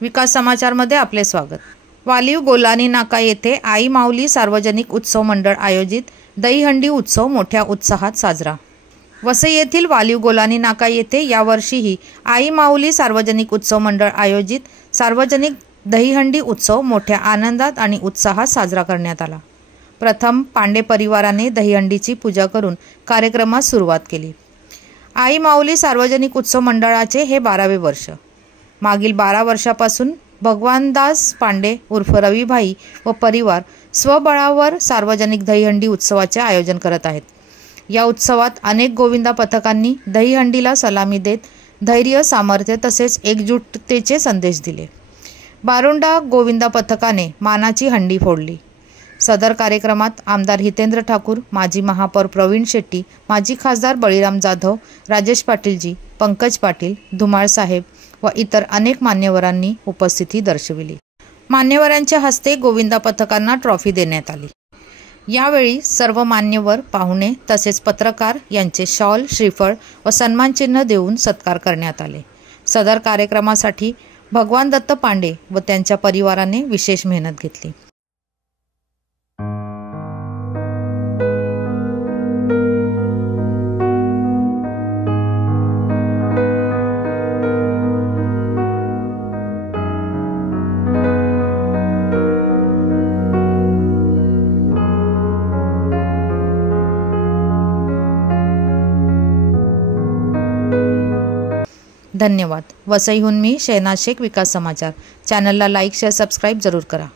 विकास समाचारमध्ये आपले स्वागत। वालीव गोलानी नाका येथे आई माऊली सार्वजनिक उत्सव मंडळ आयोजित दहीहंडी उत्सव मोठ्या उत्साहात साजरा। वसई येथील वालीव गोलानी नाका येथे यावर्षीही आई माऊली सार्वजनिक उत्सव मंडळ आयोजित सार्वजनिक दहीहंडी उत्सव मोठ्या आनंदात आणि उत्साहात साजरा करण्यात आला। प्रथम पांडे परिवाराने दहीहंडीची पूजा करून कार्यक्रमास सुरुवात केली। आई माऊली सार्वजनिक उत्सव मंडळाचे हे 12वे वर्ष। मागील 12 वर्षापासून भगवानदास पांडे उर्फ रविभाई व परिवार स्वबळावर सार्वजनिक दहीहंडी उत्सवाचे आयोजन करत आहेत। या उत्सवात अनेक गोविंदा पथकांनी दहीहंडीला सलामी देत धैर्य, सामर्थ्य तसेच एकजुटतेचे संदेश दिले। बारोंडा गोविंदा पथकाने मानाची हंडी फोडली। सदर कार्यक्रमात आमदार हितेंद्र ठाकूर, माजी महापौर प्रवीण शेट्टी, माजी खासदार बळीराम जाधव, राजेश पाटीलजी, पंकज पाटील, धुमाळ साहेब व इतर अनेक मान्यवरांनी उपस्थिती दर्शविली। मान्यवरांच्या हस्ते गोविंदा पथकांना ट्रॉफी देण्यात आली। यावेळी सर्व मान्यवर, पाहुणे तसेच पत्रकार यांचे शॉल, श्रीफळ व सन्मानचिन्ह देऊन सत्कार करण्यात आले। सदर कार्यक्रमासाठी भगवान दत्त पांडे व त्यांच्या परिवाराने विशेष मेहनत घेतली। धन्यवाद। वसईहून मी शहनाज शेख, विकास समाचार। चॅनलला लाईक, शेअर, सबस्क्राईब जरूर करा।